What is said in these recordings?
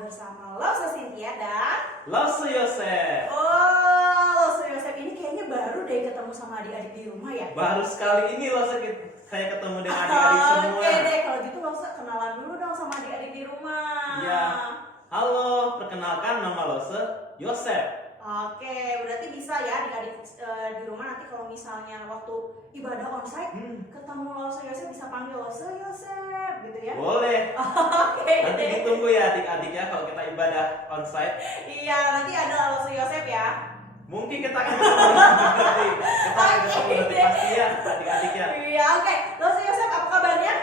bersama Lose Cynthia dan Lose Yosef. Lose Yosef ini kayaknya baru deh ketemu sama adik-adik di rumah ya. Baru sekali ini Lose saya ketemu dengan adik-adik semua. Oke deh, kalau gitu Lose kenalan dulu dong sama adik-adik di rumah. Iya. Halo, perkenalkan nama Lose Yosef. Oke, berarti bisa ya adik-adik di rumah nanti kalau misalnya waktu ibadah onsite ketemu Lose Yosef bisa panggil Lose Yosef gitu ya. Boleh. Oke. Nanti ditunggu ya adik-adik ya kalau kita ibadah onsite. Iya, nanti ada Lose Yosef ya. Mungkin kita akan ketemu nanti. Kita akan ketemu nanti pasti ya adik-adik ya. Iya, oke. Lose Yosef, apa kabarnya?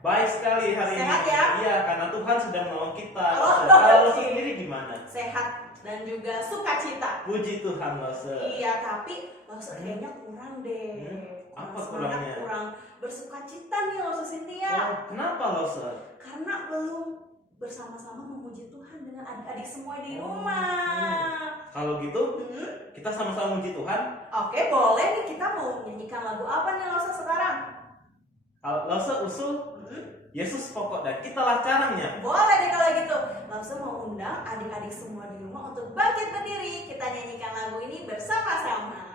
Baik sekali hari ini. Sehat ya? Iya, karena Tuhan sudah menolong kita. Oh, Kalau oke. Lose sendiri gimana? Sehat dan juga sukacita. Puji Tuhan Lose. Iya, tapi Lose kayaknya kurang deh. Apa Semangat, kurangnya? kurang bersukacita nih Lose Cynthia. Oh, kenapa Lose? Karena belum bersama-sama memuji Tuhan dengan adik-adik semua di Oh, rumah. Kalau gitu, Hmm. kita sama-sama muji Tuhan. Oke, boleh nih, kita mau nyanyikan lagu apa nih Lose sekarang? Kalau Lose usul Yesus pokok dan kitalah caranya. Boleh deh kalau gitu. Langsung mau undang adik-adik semua di rumah untuk bangkit berdiri. Kita nyanyikan lagu ini bersama-sama.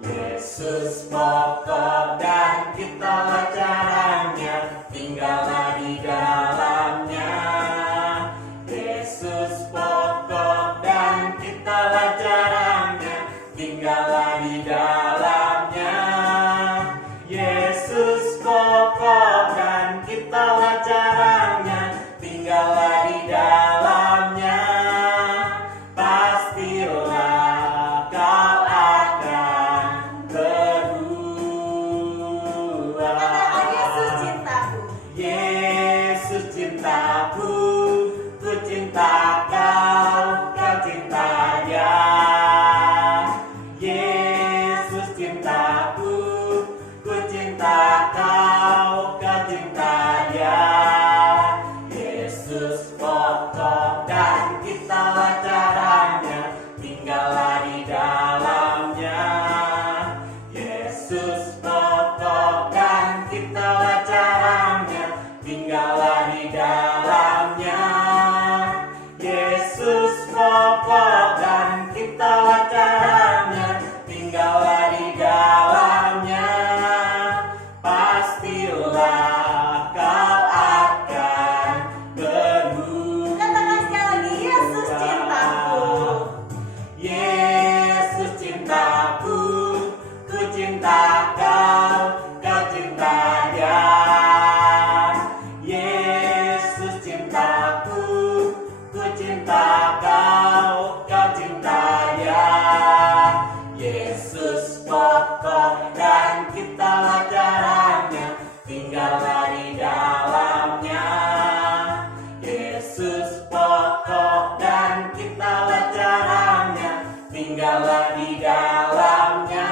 Yesus pokok dan kitalah caranya, tinggallah di dalamnya. Yesus pokok dan kitalah caranya, tinggallah di dalamnya. Yesus pokok dan kitalah caranya, tinggallah di dalamnya. Pastilah kau akan berdua. Katakan Yesus cintaku. Yesus cintaku, ku cinta kau, kau cinta dia. Yesus cintaku, ku cinta kau, kau cinta dia. Yesus pokok dan kitalah caranya, tinggallah di dalamnya. Yesus pokok dan kitalah caranya, tinggallah di dalamnya. Yesus pokok dan kitalah caranya, tinggallah di dalamnya. Pastilah kau akan berdua. Katakan sekali lagi, Yesus cintaku. Yesus cintaku, ku cinta kau, kau cinta dia. Yesus cintaku, ku cinta kau, kau cinta dia. Yesus pokok dan kitalah caranya, tinggallah di dalamnya. Yesus pokok dan kitalah caranya, tinggallah di dalamnya.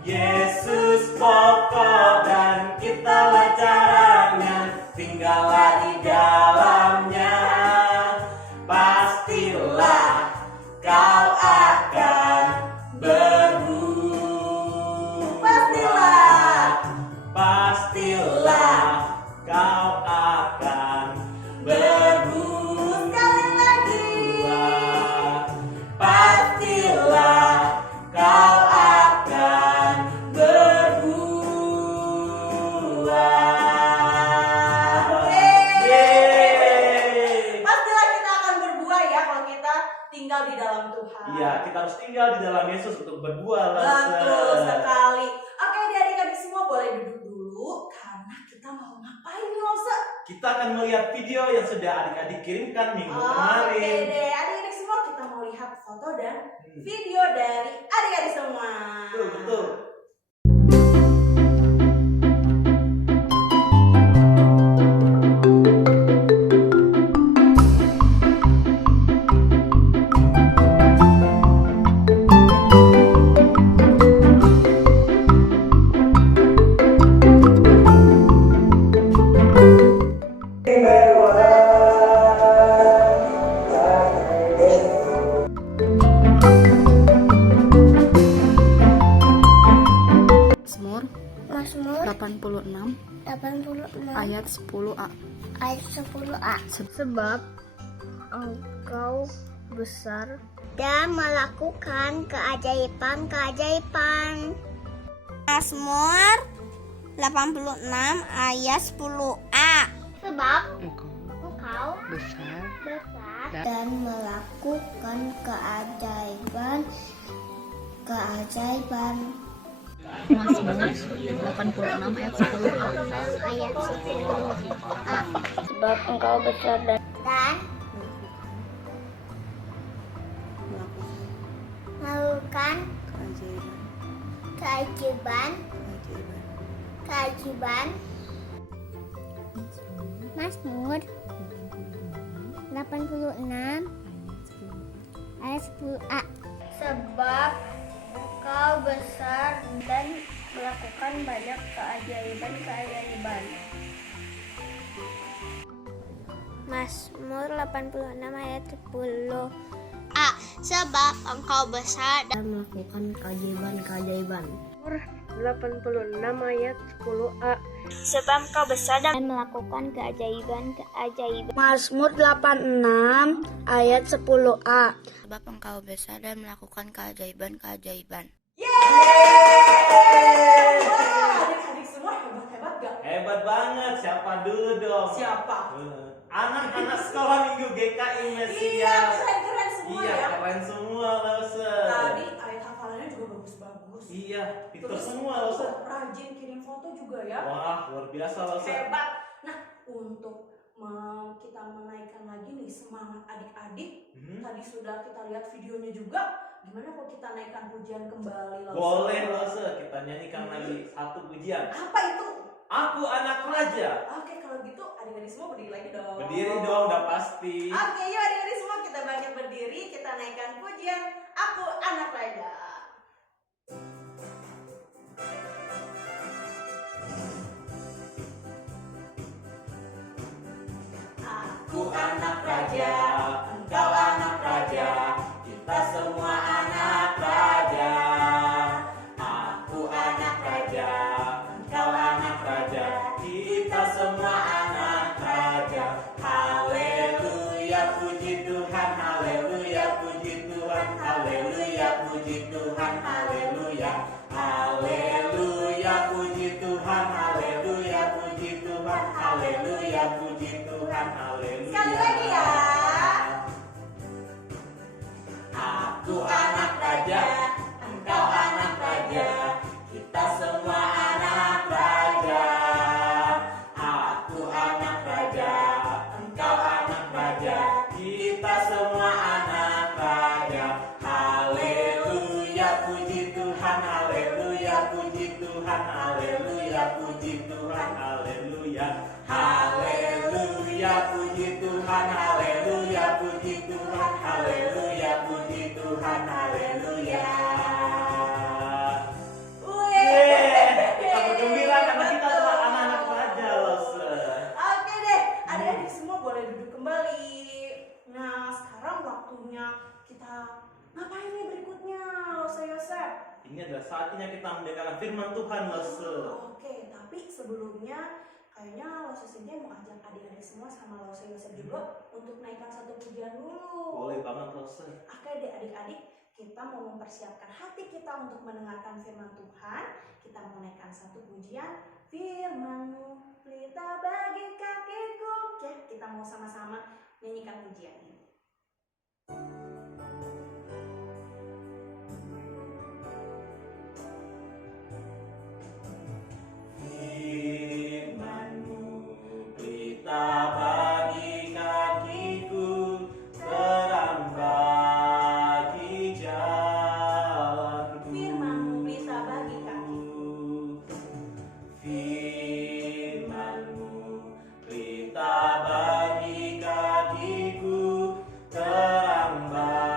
Yesus pokok dan kitalah caranya, tinggallah di dalamnya. Pastilah kau akan Pastilah. Pastilah kau akan berdua. Sekali lagi. Pastilah kau akan berdua. Yeay. Pastilah kita akan berbuah ya kalau kita tinggal di dalam Tuhan. Iya, kita harus tinggal di dalam Yesus untuk berbuah. Betul sekali. Oke, adik-adik semua boleh duduk dulu karena kita mau ngapain nih Lose? Kita akan melihat video yang sudah adik-adik kirimkan minggu Oke kemarin. deh, adik-adik semua kita mau lihat foto dan video dari adik-adik semua. Betul, betul. 86 ayat 10a. Ayat 10a. Sebab engkau besar dan melakukan keajaiban-keajaiban. Mazmur 86 ayat 10a. Sebab engkau Besar dan melakukan keajaiban. Mazmur 86 ayat 10a. Ayat 10a. Sebab engkau besar dan melakukan keajaiban. Mazmur 86 ayat 10a. Sebab engkau besar dan melakukan banyak keajaiban. Mazmur 86 ayat 10a. Sebab engkau besar dan melakukan keajaiban. 86 ayat 10a. Sebab engkau besar dan melakukan keajaiban. Mazmur 86 ayat 10a. Sebab engkau besar dan melakukan keajaiban. Yeay! Wah, adik-adik semua hebat-hebat gak? Hebat banget. Siapa dulu dong? Siapa? Anak-anak sekolah minggu GKI Mesias. Iya, keren-keren semua Iya, ya. keren semua loh, Tadi ayat hafalannya juga bagus-bagus. Iya, pintar Terus semua loh, rajin kirim foto juga ya. Wah, luar biasa loh, Hebat. Nah, untuk kita menaikkan lagi nih semangat adik-adik. Tadi sudah kita lihat videonya juga. Gimana kalau kita naikkan pujian kembali loh? Boleh loh, kita nyanyikan lagi satu pujian. Apa itu? Aku anak raja. Oke, kalau gitu adik-adik semua berdiri lagi dong. Berdiri dong, udah pasti. Oke, yuk adik-adik semua kita bangkit berdiri, kita naikkan pujian Aku Anak Raja. Aku anak raja, engkau anak raja, kita semua anak raja. Aku anak raja, engkau anak raja, kita semua anak raja. Haleluya, puji Tuhan, haleluya, puji Tuhan, haleluya, puji Tuhan, haleluya. Haleluya, puji Tuhan, haleluya, puji Tuhan, haleluya, puji Tuhan, haleluya. Sekali lagi ya. Aku anak raja, engkau anak raja, kita semua anak raja. Aku anak raja, engkau anak raja, kita semua anak raja. Haleluya, puji Tuhan, haleluya, puji Tuhan, haleluya, puji Tuhan, haleluya. Haleluya, puji Tuhan, haleluya, puji Tuhan, haleluya, puji Tuhan, haleluya. Kita bergembira karena kita adalah anak-anak raja loh. Oke deh, adik-adik semua boleh duduk kembali. Nah, sekarang waktunya kita ngapain nih berikutnya, Lose Yosef? Ini adalah saatnya kita mendengarkan firman Tuhan, Lose. Oke, tapi sebelumnya kayaknya Lose Cynthia mau ajak adik-adik semua sama Lose Yosef juga untuk naikkan satu pujian dulu. Boleh banget, Lose. Oke deh adik-adik, kita mau mempersiapkan hati kita untuk mendengarkan firman Tuhan. Kita mau naikkan satu pujian, firman-Mu pelita bagi kakiku. Ya, kita mau sama-sama nyanyikan pujian ini. Firman-Mu pelita bagi kakiku, terang bagi jalanku. Firman-Mu pelita bagi kakiku. Firman-Mu pelita bagi kakiku, terang bagi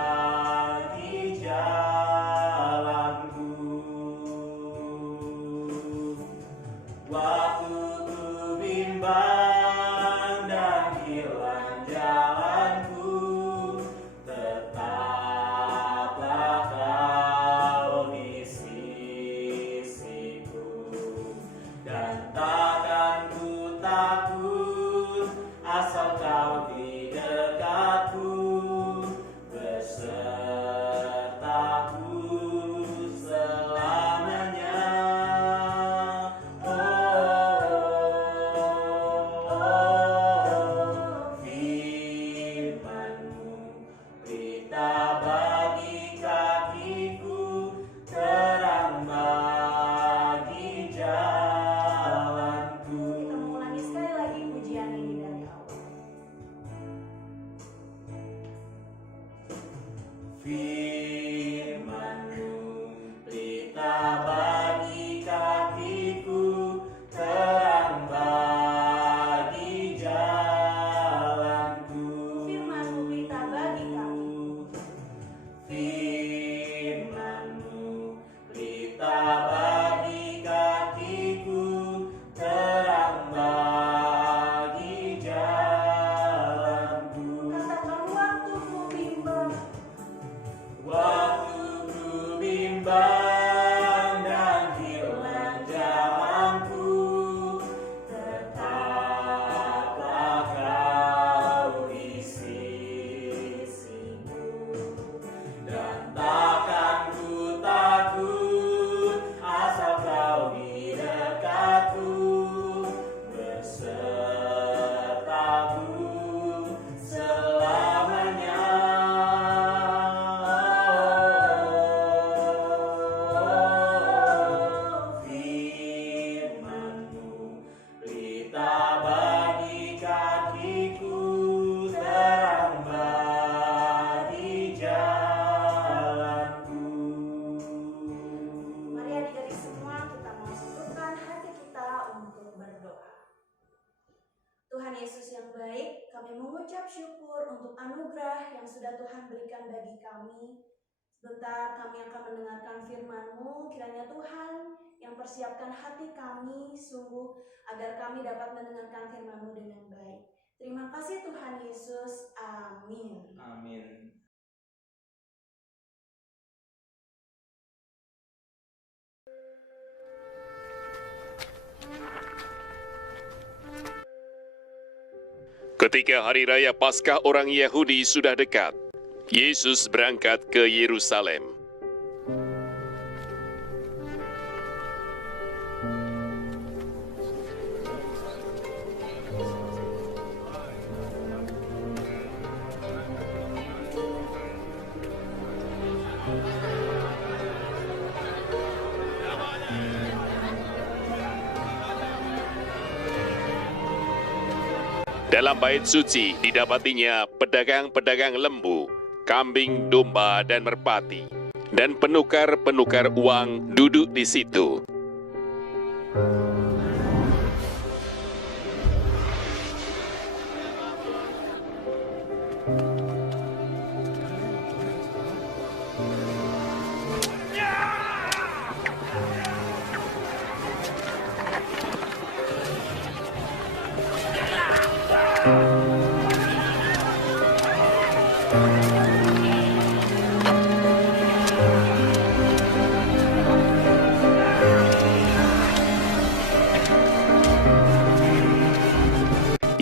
untuk anugerah yang sudah Tuhan berikan bagi kami. Sebentar kami akan mendengarkan firman-Mu, kiranya Tuhan yang persiapkan hati kami sungguh agar kami dapat mendengarkan firman-Mu dengan baik. Terima kasih Tuhan Yesus, amin. Amin. Ketika hari raya Paskah orang Yahudi sudah dekat, Yesus berangkat ke Yerusalem. Dalam bait suci didapatinya pedagang-pedagang lembu, kambing, domba, dan merpati, dan penukar-penukar uang duduk di situ.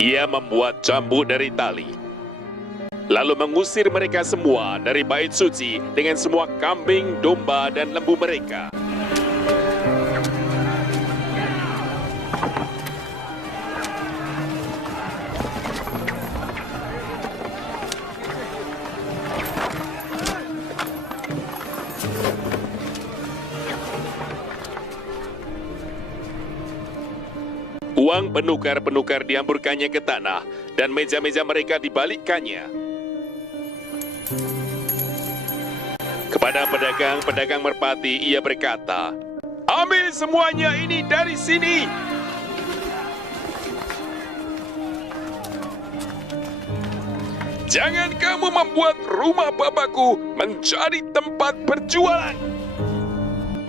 Ia membuat cambuk dari tali, lalu mengusir mereka semua dari bait suci dengan semua kambing, domba, dan lembu mereka. Uang penukar-penukar dihamburkannya ke tanah, dan meja-meja mereka dibalikkannya. Kepada pedagang-pedagang merpati, ia berkata, "Ambil semuanya ini dari sini." Jangan kamu membuat rumah Bapakku menjadi tempat berjualan.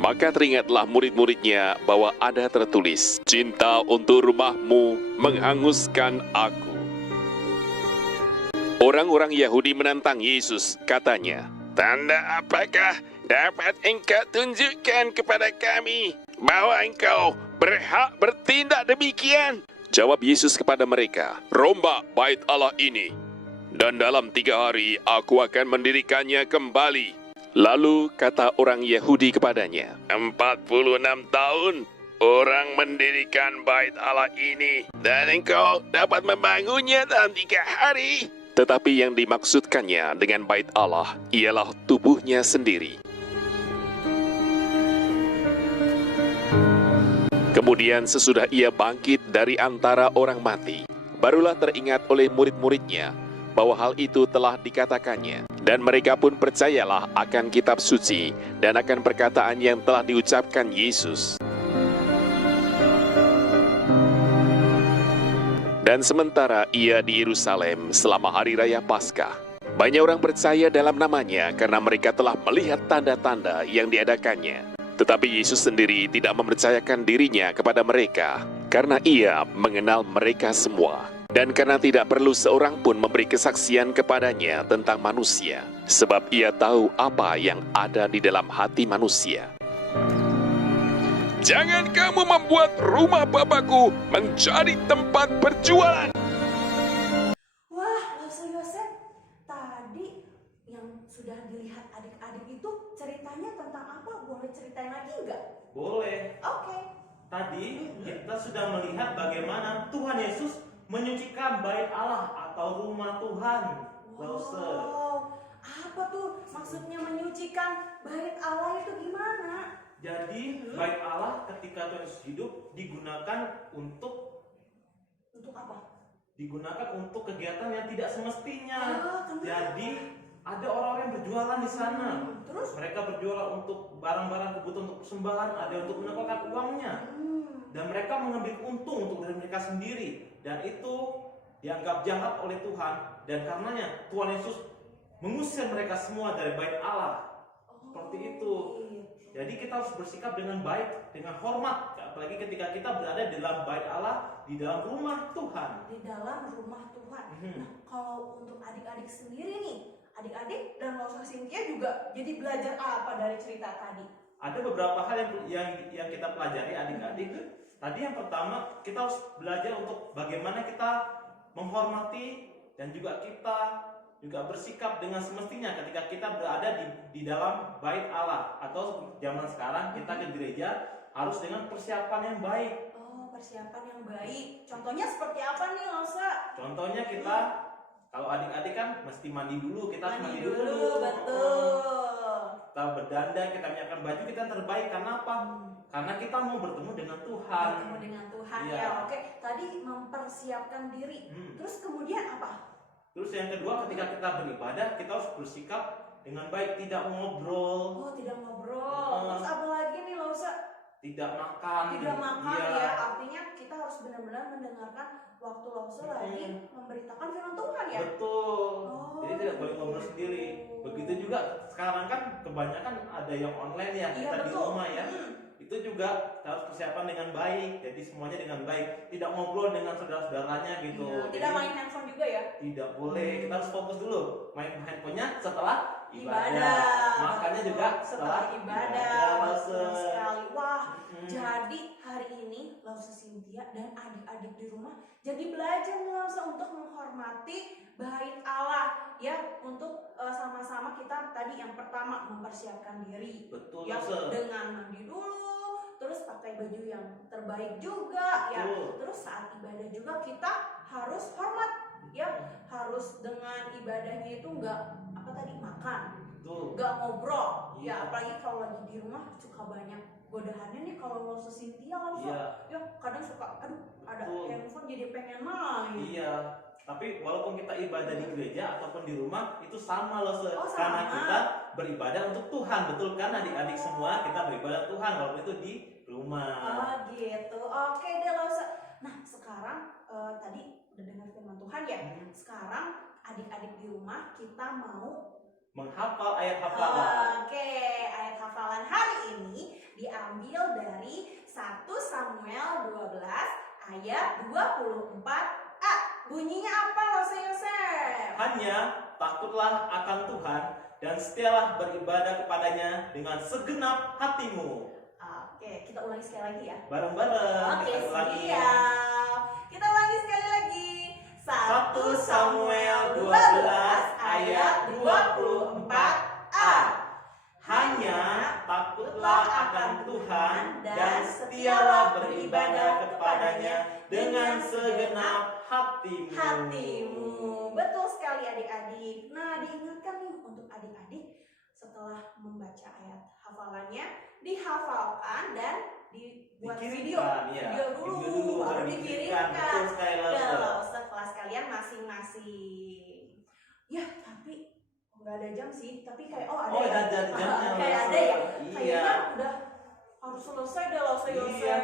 Maka teringatlah murid-muridnya bahwa ada tertulis, "Cinta untuk rumahmu menghanguskan aku." Orang-orang Yahudi menantang Yesus, katanya, "Tanda apakah dapat engkau tunjukkan kepada kami bahwa engkau berhak bertindak demikian?" Jawab Yesus kepada mereka, "Rombak bait Allah ini, dan dalam 3 hari aku akan mendirikannya kembali." Lalu kata orang Yahudi kepadanya, 46 tahun orang mendirikan bait Allah ini, dan engkau dapat membangunnya dalam 3 hari. Tetapi yang dimaksudkannya dengan bait Allah ialah tubuhnya sendiri. Kemudian sesudah ia bangkit dari antara orang mati, barulah teringat oleh murid-muridnya bahwa hal itu telah dikatakannya, dan mereka pun percayalah akan kitab suci dan akan perkataan yang telah diucapkan Yesus. Dan sementara ia di Yerusalem selama hari raya Paskah, banyak orang percaya dalam namanya karena mereka telah melihat tanda-tanda yang diadakannya. Tetapi Yesus sendiri tidak mempercayakan dirinya kepada mereka, karena ia mengenal mereka semua. Dan karena tidak perlu seorang pun memberi kesaksian kepadanya tentang manusia, sebab ia tahu apa yang ada di dalam hati manusia. Jangan kamu membuat rumah Bapakku menjadi tempat berjualan. Wah, Laksana Yosef, tadi yang sudah dilihat adik-adik itu ceritanya tentang apa? Boleh ceritain lagi nggak? Boleh. Oke. Tadi kita sudah melihat bagaimana Tuhan Yesus menyucikan bait Allah atau rumah Tuhan. Wow, apa tuh maksudnya menyucikan bait Allah itu gimana? Jadi bait Allah ketika Tuhan Yesus hidup digunakan untuk apa? Digunakan untuk kegiatan yang tidak semestinya. Kenapa? Jadi ada orang-orang yang berjualan di sana. Terus? Mereka berjualan untuk barang-barang kebutuhan untuk persembahan, ada untuk menukar uangnya. Dan mereka mengambil untung untuk diri mereka sendiri. Dan itu dianggap jahat oleh Tuhan, dan karenanya Tuhan Yesus mengusir mereka semua dari bait Allah. Seperti itu. Jadi kita harus bersikap dengan baik, dengan hormat, apalagi ketika kita berada di dalam bait Allah, di dalam rumah Tuhan. Di dalam rumah Tuhan. Nah, kalau untuk adik-adik sendiri nih, adik-adik dan Losa Cynthia juga jadi belajar apa dari cerita tadi? Ada beberapa hal yang kita pelajari adik-adik. Tadi yang pertama, kita harus belajar untuk bagaimana kita menghormati dan juga kita juga bersikap dengan semestinya ketika kita berada di dalam bait Allah, atau zaman sekarang kita ke gereja harus dengan persiapan yang baik. Oh, persiapan yang baik. Contohnya seperti apa nih, Losa? Contohnya kita kalau adik-adik kan mesti mandi dulu, kita harus mandi dulu. Betul. Kita berdandan, kita menyiapkan baju kita yang terbaik. Karena apa? Karena kita mau bertemu dengan Tuhan. Bertemu dengan Tuhan Iya. ya. Oke, tadi mempersiapkan diri. Terus kemudian apa? Terus yang kedua, ketika kita beribadah, kita harus bersikap dengan baik, tidak ngobrol, Oh, tidak ngobrol. Terus apa lagi nih, Losa? tidak makan. Tidak makan Iya. ya. Artinya kita harus benar-benar mendengarkan waktu Losa lagi memberitakan firman Tuhan ya. Betul. Oh, Jadi tidak boleh ngobrol gitu. sendiri. Begitu juga sekarang kan kebanyakan ada yang online ya, Iya, kita di betul. rumah ya. Itu juga kita harus persiapan dengan baik. Jadi semuanya dengan baik. Tidak ngobrol dengan saudara-saudaranya gitu. Iya, Jadi tidak main handphone juga ya. tidak boleh. Kita harus fokus dulu. Main handphonenya setelah ibadah. Ibadah. Makanya juga setelah ibadah. Betul sekali. Wah, jadi hari ini Losa Cynthia dan adik-adik di rumah jadi belajar nih, Losa, untuk menghormati bait Allah ya, untuk sama-sama kita tadi yang pertama mempersiapkan diri. Betul, Ya, Losa. dengan mandi dulu, terus pakai baju yang terbaik juga ya. Betul. Terus saat ibadah juga kita harus hormat ya, harus dengan ibadahnya itu enggak apa tadi, makan, Betul. enggak ngobrol Iya. ya, apalagi kalau lagi di rumah suka banyak godaannya nih. Kalau Losa Cynthia langsung Iya. ya kadang suka aduh ada Betul. handphone jadi pengen main. Iya. Tapi walaupun kita ibadah di gereja ataupun di rumah, itu sama loh, Oh, sama. karena kita beribadah untuk Tuhan, betul kan adik-adik semua? Kita beribadah Tuhan walaupun itu di rumah. Oh gitu. Oke deh, Losa. Nah, sekarang tadi udah dengar firman Tuhan ya. Sekarang adik-adik di rumah kita mau Menghafal ayat hafalan. Oke, ayat hafalan hari ini diambil dari 1 Samuel 12 ayat 24a. Bunyinya apa, Losa Yosef? Hanya takutlah akan Tuhan dan setialah beribadah kepadanya dengan segenap hatimu. Oke, kita ulangi sekali lagi ya. Bareng-bareng. Oke, kita ulangi. siap. Kita ulangi sekali lagi. 1 Samuel 12 ayat 24a. Hanya takutlah akan Tuhan dan setialah beribadah kepadanya dengan segenap hatimu. Betul sekali adik-adik. Nah, diingatkan nih untuk adik-adik setelah membaca ayat hafalannya, dihafalkan dan dibuat video. Ya. Video dulu, baru dikirimkan Betul sekali, ke Losa. kelas kalian masing-masing. Ya, tapi nggak ada jam sih. Tapi kayak ada Oh, ya. ada jamnya. Kayak Losa. ada ya. Iya. Kayaknya udah harus selesai deh, Losa Yosef. Iya.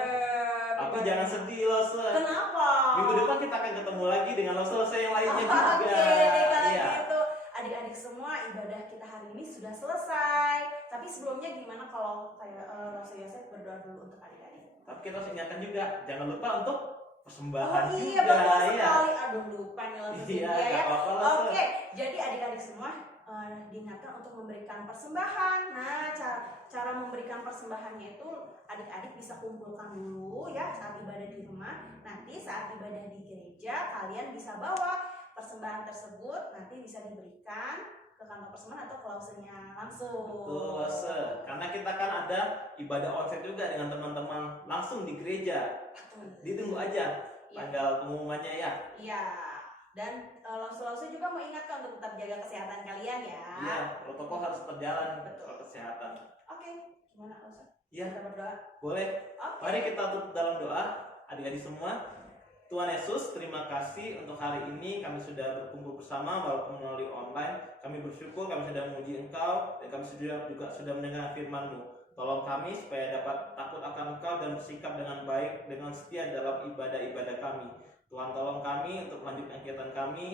Tapi jangan sedih, Losa. Kenapa? Minggu depan kita akan ketemu lagi dengan Losa yang lainnya juga. Oke deh kalau Iya. gitu. Adik-adik semua, ibadah kita hari ini sudah selesai. Tapi sebelumnya gimana kalau kayak Losa Yosef berdoa dulu untuk adik-adik? Tapi kita harus ingatkan juga, jangan lupa untuk persembahan Oh iya, juga. betul ya. sekali. Aduh, lupa nih Losa Iya, Cynthia nggak ya. apa-apa, Losa. Oke, jadi adik-adik semua diingatkan untuk memberikan persembahan. Nah, cara memberikan persembahannya itu adik-adik bisa kumpulkan dulu ya saat ibadah di rumah. Nanti saat ibadah di gereja kalian bisa bawa persembahan tersebut, nanti bisa diberikan ke kantor persembahan atau klauselnya langsung. Betul, Losa. Karena kita kan ada ibadah onsite juga dengan teman-teman langsung di gereja. Betul. Ditunggu aja Iya. tanggal pengumumannya ya. Iya. Dan Losa juga mau ingatkan untuk tetap jaga kesehatan kalian ya. Iya, protokol harus berjalan Betul. soal kesehatan. Oke, gimana Losa? Iya, Kita berdoa. boleh. Oke. Mari kita tutup dalam doa, adik-adik semua. Tuhan Yesus, terima kasih untuk hari ini kami sudah berkumpul bersama walaupun melalui online. Kami bersyukur kami sudah memuji Engkau dan kami juga sudah mendengar firman-Mu. Tolong kami supaya dapat takut akan Engkau dan bersikap dengan baik, dengan setia dalam ibadah-ibadah kami. Tuhan tolong kami untuk melanjutkan kegiatan kami.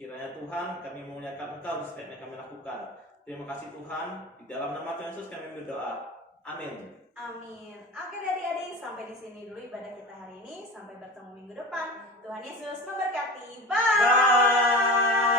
Kiranya Tuhan kami memuliakan Engkau di setiap yang kami lakukan. Terima kasih Tuhan. Di dalam nama Tuhan Yesus kami berdoa. Amin. Amin. Oke adik-adik, sampai di sini dulu ibadah kita hari ini. Sampai bertemu minggu depan. Tuhan Yesus memberkati. Bye. Bye.